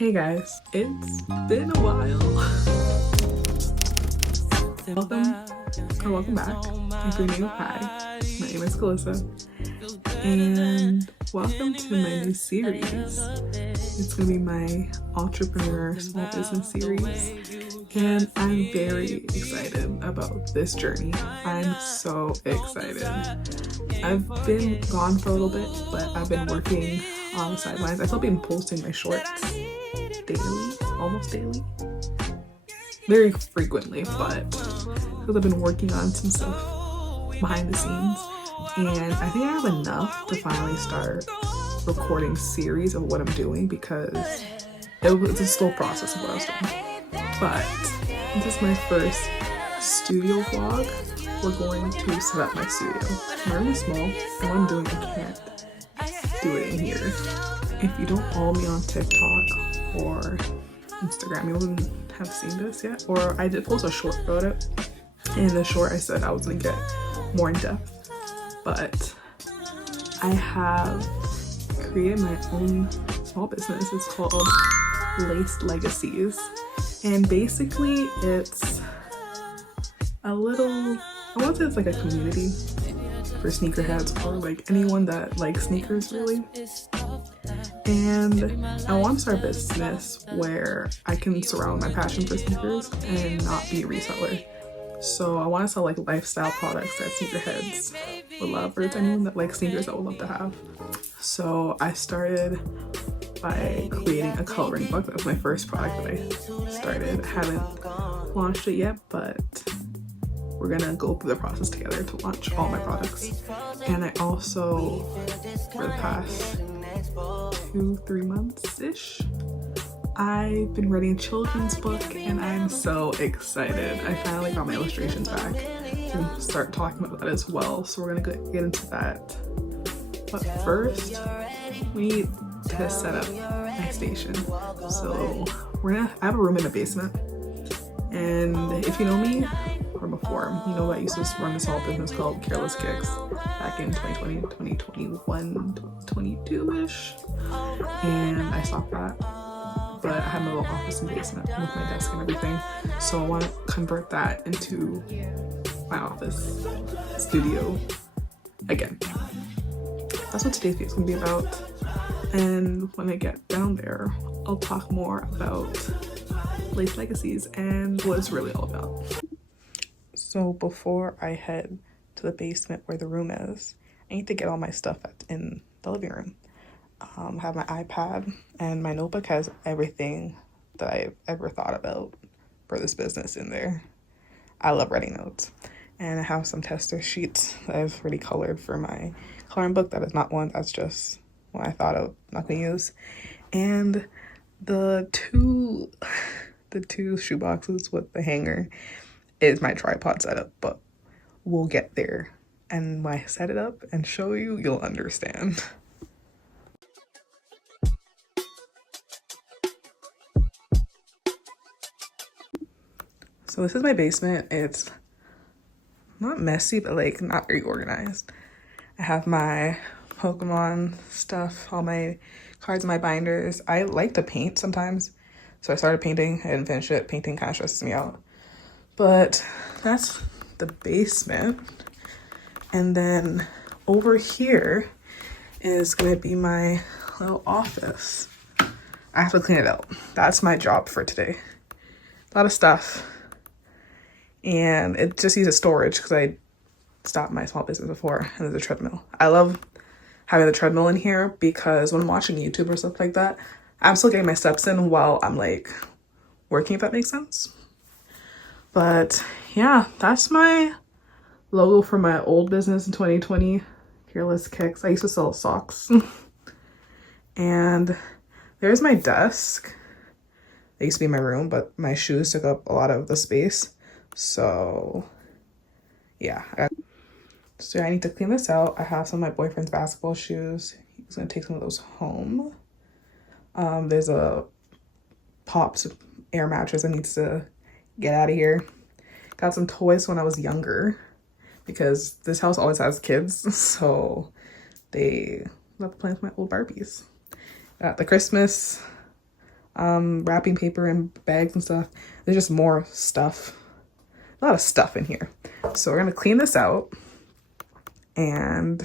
Hey guys, it's been a while. Welcome back. If you're new, hi. My name is Calissa, and welcome to my new series. It's gonna be my entrepreneur small business series, and I'm very excited about this journey. I'm so excited. I've been gone for a little bit, but I've been working on the sidelines. I've still been posting my shorts daily, almost daily, very frequently, but because I've been working on some stuff behind the scenes, and I think I have enough to finally start recording series of what I'm doing, because it was a slow process of what I was doing. But this is my first studio vlog. We're going to set up my studio. It's really small, and what I'm doing, I can't do it in here. If you don't follow me on TikTok or Instagram, you wouldn't have seen this yet. Or I did post a short about it. And in the short, I said I was gonna get more in depth. But I have created my own small business. It's called Lace Legacies. And basically it's a little, I want to say it's like a community for sneakerheads, or like anyone that likes sneakers really. And I want to start a business where I can surround my passion for sneakers and not be a reseller. So I want to sell like lifestyle products that sneakerheads would love, or it's anyone that likes sneakers that would love to have. So I started by creating a coloring book. That was my first product that I started. I haven't launched it yet, but we're gonna go through the process together to launch all my products. And I also, for the past 2-3 months-ish, I've been writing a children's book, and I'm so excited. I finally got my illustrations back and start talking about that as well. So we're gonna get into that. But first, we need to set up my station. So I have a room in the basement. And if you know me from before, you know I used to run this small business called Careless Kicks back in 2020, 2021, 22-ish. And I stopped that. But I had my little office in the basement with my desk and everything. So I want to convert that into my office studio again. That's what today's video is going to be about. And when I get down there, I'll talk more about Lace Legacies and what it's really all about. So before I head to the basement where the room is, I need to get all my stuff in the living room. I have my iPad, and my notebook has everything that I've ever thought about for this business in there. I love writing notes. And I have some tester sheets that I've already colored for my coloring book. That is not one, that's just one I thought of, not gonna use. And the two shoe boxes with the hanger is my tripod setup, but we'll get there. And when I set it up and show you, you'll understand. So this is my basement. It's not messy, but like not very organized. I have my Pokemon stuff, all my cards, my binders. I like to paint sometimes, so I started painting. I didn't finish it. Painting kind of stresses me out. But that's the basement. And then over here is gonna be my little office. I have to clean it out. That's my job for today. A lot of stuff. And it just uses storage because I stopped my small business before, and there's a treadmill. I love having the treadmill in here because when I'm watching YouTube or stuff like that, I'm still getting my steps in while I'm like working, if that makes sense. But yeah, that's my logo for my old business in 2020, Careless Kicks. I used to sell socks. And there's my desk. It used to be my room, but my shoes took up a lot of the space. So yeah, so I need to clean this out. I have some of my boyfriend's basketball shoes. He's gonna take some of those home. There's a Pops air mattress that needs to get out of here. Got some toys when I was younger, because this house always has kids, so they love playing with my old Barbies. Got the Christmas wrapping paper and bags and stuff. There's just more stuff. A lot of stuff in here. So we're gonna clean this out, and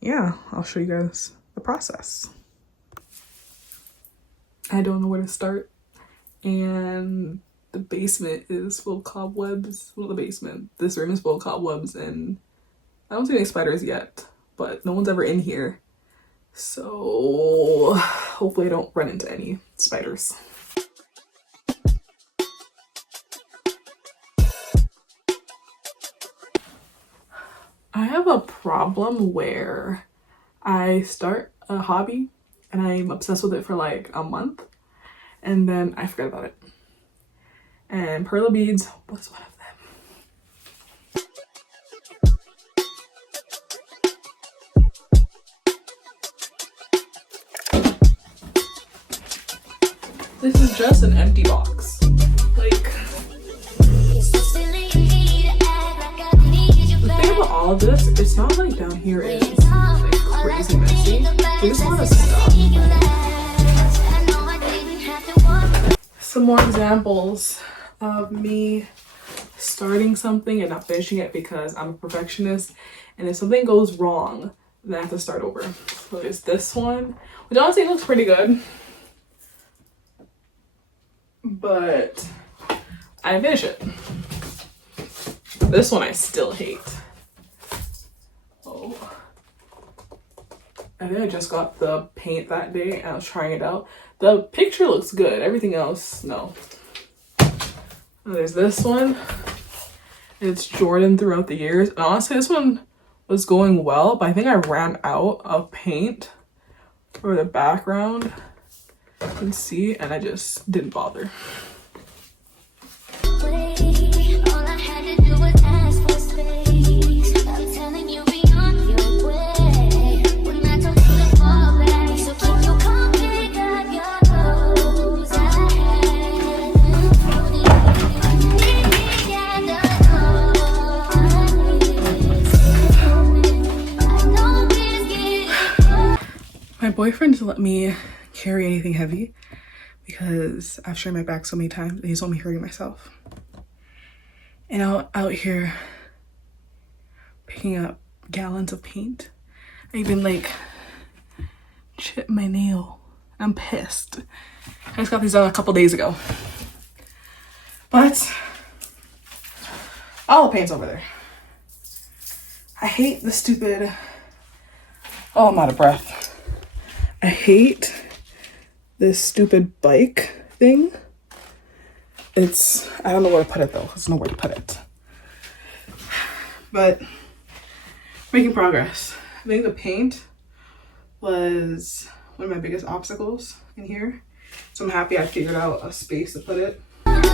yeah, I'll show you guys the process. I don't know where to start, and the basement is full of cobwebs. Well, the basement, this room is full of cobwebs, and I don't see any spiders yet, but no one's ever in here, so hopefully I don't run into any spiders. I have a problem where I start a hobby and I'm obsessed with it for like a month and then I forget about it. And pearl beads was one of them. This is just an empty box. Like, the thing about all of this, it's not like down here is like crazy messy. There's a lot of stuff. Some more examples of me starting something and not finishing it because I'm a perfectionist, and if something goes wrong, then I have to start over. So there's this one, which honestly looks pretty good, but I didn't finish it. This one I still hate. Oh, I think I just got the paint that day and I was trying it out. The picture looks good, everything else, no. And there's this one. It's Jordan throughout the years. And honestly, this one was going well, but I think I ran out of paint for the background. You can see, and I just didn't bother. My boyfriend doesn't let me carry anything heavy because I've shared my back so many times and he's only hurting myself. And out here picking up gallons of paint. I even like chipped my nail. I'm pissed. I just got these done a couple days ago. But all the paint's over there. I hate the stupid, oh, I'm out of breath. I hate this stupid bike thing. I don't know where to put it though. There's nowhere to put it. But making progress. I think the paint was one of my biggest obstacles in here. So I'm happy I figured out a space to put it. That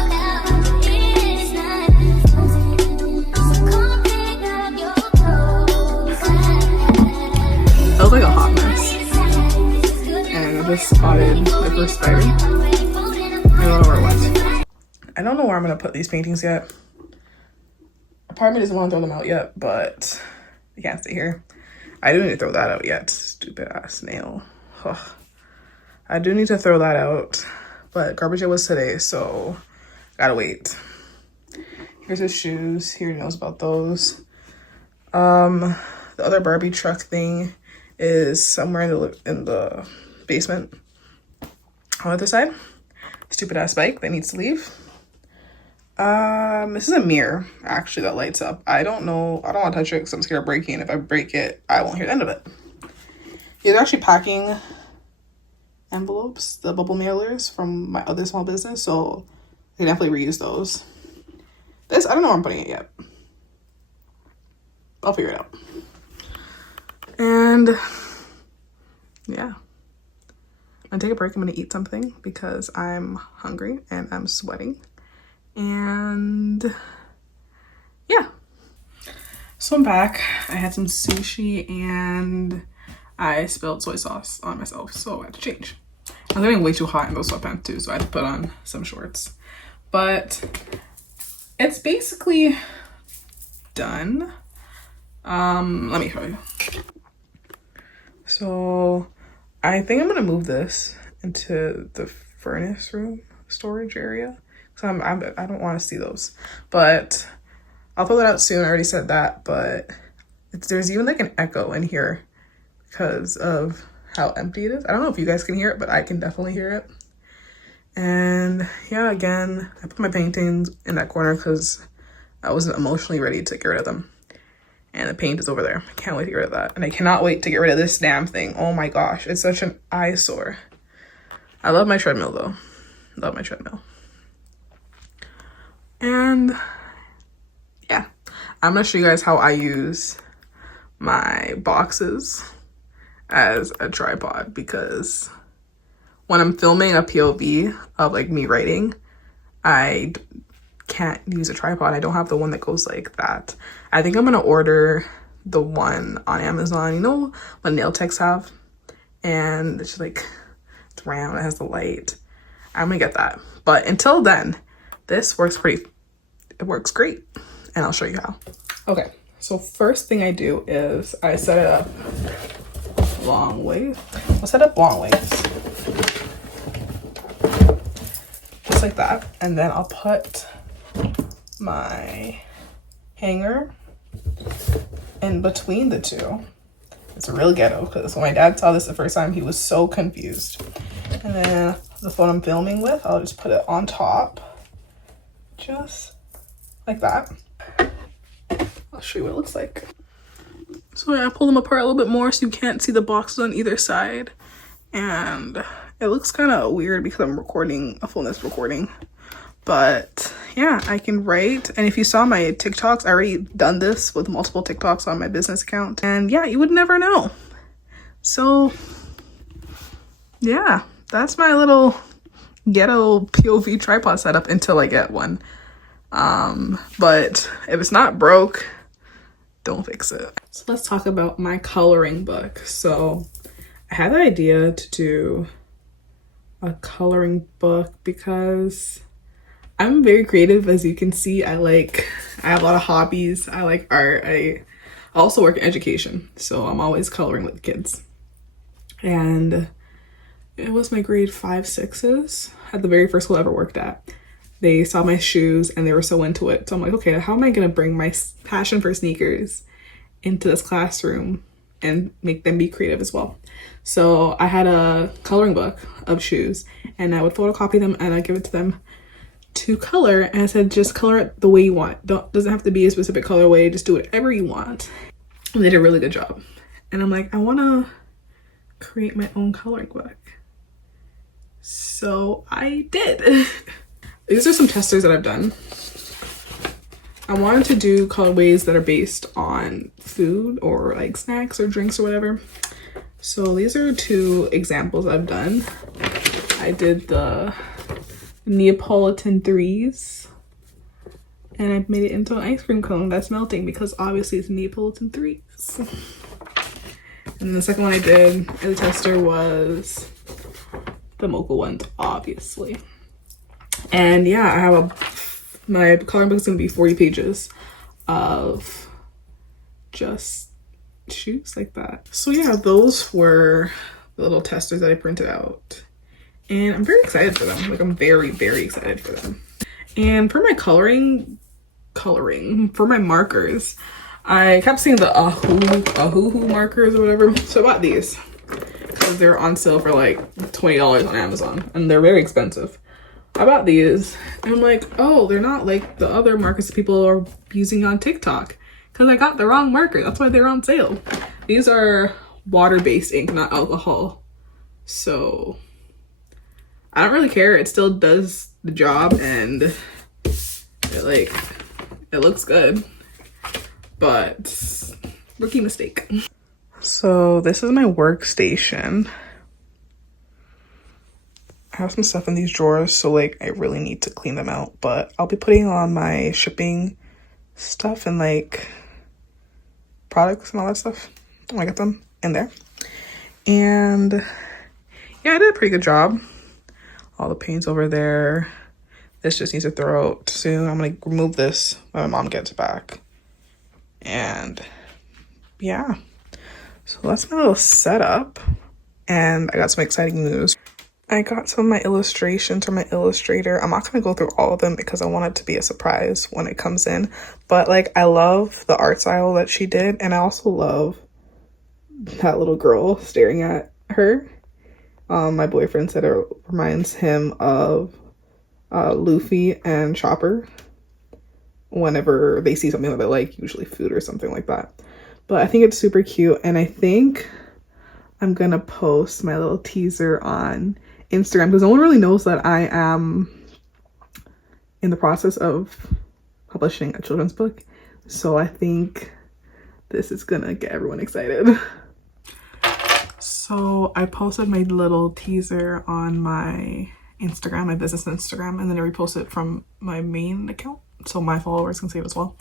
was like a hot mess. And I just spotted my first spider. I don't know where it went. I don't know where I'm gonna put these paintings yet. A part of me doesn't want to throw them out yet, but they can't stay here. I do need to throw that out yet. Stupid ass nail. Ugh. I do need to throw that out, but garbage day was today, so gotta wait. Here's his shoes. He already knows about those. The other Barbie truck thing is somewhere in the basement on the other side. Stupid ass bike that needs to leave. This is a mirror actually that lights up. I don't know, I don't want to touch it because I'm scared of breaking. If I break it, I won't hear the end of it. Yeah, they're actually packing envelopes, the bubble mailers from my other small business, so I can definitely reuse those. This, I don't know where I'm putting it yet. I'll figure it out. And yeah, I'm gonna take a break. I'm gonna eat something because I'm hungry and I'm sweating. And yeah, so I'm back. I had some sushi and I spilled soy sauce on myself, so I had to change. I was getting way too hot in those sweatpants too, so I had to put on some shorts. But it's basically done. Let me show you. So I think I'm gonna move this into the furnace room storage area. So I don't want to see those, but I'll throw that out soon. I already said that, but there's even like an echo in here because of how empty it is. I don't know if you guys can hear it, but I can definitely hear it. And yeah, again, I put my paintings in that corner because I wasn't emotionally ready to get rid of them. And the paint is over there. I can't wait to get rid of that. And I cannot wait to get rid of this damn thing. Oh my gosh, it's such an eyesore. I love my treadmill though. Love my treadmill. And yeah, I'm gonna show you guys how I use my boxes as a tripod, because when I'm filming a POV of like me writing, I can't use a tripod. I don't have the one that goes like that. I think I'm gonna order the one on Amazon, you know what nail techs have, and it's like, it's round, it has the light. I'm gonna get that, but until then, this works great, and I'll show you how. Okay, so first thing I do is I set it up long ways. I'll set up long ways, just like that, and then I'll put my hanger in between the two. It's real ghetto, because when my dad saw this the first time, he was so confused. And then the phone I'm filming with, I'll just put it on top, just like that. I'll show you what it looks like. So yeah, I pull them apart a little bit more so you can't see the boxes on either side. And it looks kind of weird because I'm recording a fullness recording. But yeah, I can write. And if you saw my TikToks, I already done this with multiple TikToks on my business account. And yeah, you would never know. So yeah, that's my little ghetto POV tripod setup until I get one. But if it's not broke, don't fix it. So let's talk about my coloring book. I had the idea to do a coloring book because I'm very creative, as you can see. I have a lot of hobbies. I like art. I also work in education, so I'm always coloring with kids. And it was my grade 5, 6s at the very first school I ever worked at. They saw my shoes and they were so into it. So I'm like, okay, how am I gonna bring my passion for sneakers into this classroom and make them be creative as well? So I had a coloring book of shoes, and I would photocopy them and I'd give it to them to color. And I said, just color it the way you want. Doesn't have to be a specific colorway, just do whatever you want. And they did a really good job. And I'm like, I wanna create my own coloring book. So I did. These are some testers that I've done. I wanted to do colorways that are based on food or like snacks or drinks or whatever. So these are 2 examples I've done. I did the Neapolitan 3s, and I've made it into an ice cream cone that's melting because obviously it's Neapolitan 3s. And then the second one I did as a tester was the mocha ones, obviously. And yeah, I have my coloring book is gonna be 40 pages of just shoes like that. So yeah, those were the little testers that I printed out, and I'm very excited for them. Like, I'm very, very excited for them. And for my coloring, for my markers, I kept seeing the Ahuhu markers or whatever. So I bought these because they're on sale for like $20 on Amazon, and they're very expensive. I bought these and I'm like, oh, they're not like the other markers people are using on TikTok, because I got the wrong marker. That's why they're on sale. These are water-based ink, not alcohol. So I don't really care. It still does the job, and it looks good, but rookie mistake. So this is my workstation. I have some stuff in these drawers, so like I really need to clean them out, but I'll be putting on my shipping stuff and like products and all that stuff when I get them in there. And yeah, I did a pretty good job. All the paint's over there. This just needs to throw out soon. I'm gonna remove this when my mom gets back. And yeah, so that's my little setup. And I got some exciting news. I got some of my illustrations from my illustrator. I'm not gonna go through all of them because I want it to be a surprise when it comes in. But like, I love the art style that she did, and I also love that little girl staring at her. My boyfriend said it reminds him of Luffy and Chopper whenever they see something that they like, usually food or something like that. But I think it's super cute, and I think I'm gonna post my little teaser on Instagram because no one really knows that I am in the process of publishing a children's book. So I think this is gonna get everyone excited. So I posted my little teaser on my Instagram, my business Instagram, and then I reposted it from my main account so my followers can see it as well.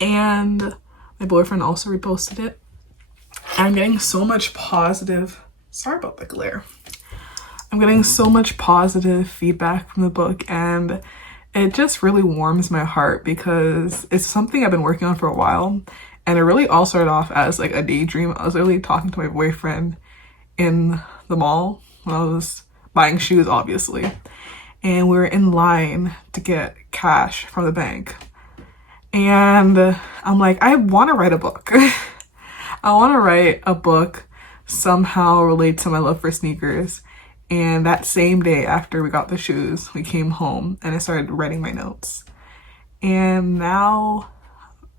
And my boyfriend also reposted it. I'm getting so much positive, sorry about the glare. I'm getting so much positive feedback from the book, and it just really warms my heart because it's something I've been working on for a while, and it really all started off as like a daydream. I was really talking to my boyfriend in the mall when I was buying shoes, obviously, and we were in line to get cash from the bank, and I'm like, I want to write a book. I want to write a book somehow relate to my love for sneakers. And that same day after we got the shoes, we came home and I started writing my notes. And now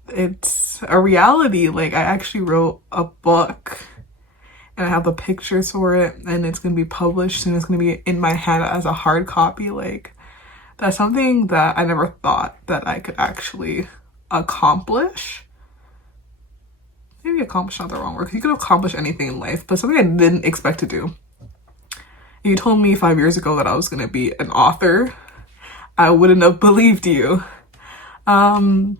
it's a reality. Like, I actually wrote a book and I have the pictures for it, and it's going to be published and it's going to be in my hand as a hard copy. Like, that's something that I never thought that I could actually accomplish. Maybe accomplish not the wrong word, because you could accomplish anything in life, but something I didn't expect to do. If you told me 5 years ago that I was going to be an author, I wouldn't have believed you. But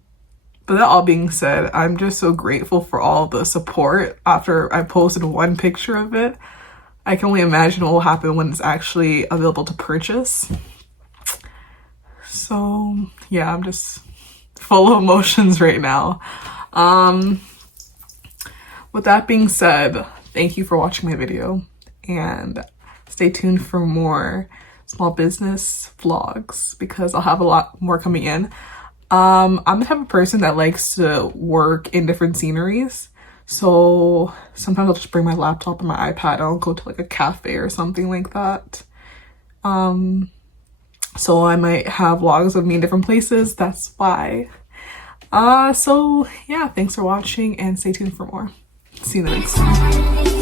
that all being said, I'm just so grateful for all the support after I posted one picture of it. I can only imagine what will happen when it's actually available to purchase. So yeah, I'm just full of emotions right now. With that being said, thank you for watching my video, and stay tuned for more small business vlogs because I'll have a lot more coming in. I'm the type of person that likes to work in different sceneries. So sometimes I'll just bring my laptop and my iPad and I'll go to like a cafe or something like that. So I might have vlogs of me in different places. That's why. So yeah, thanks for watching and stay tuned for more. See you in the next one.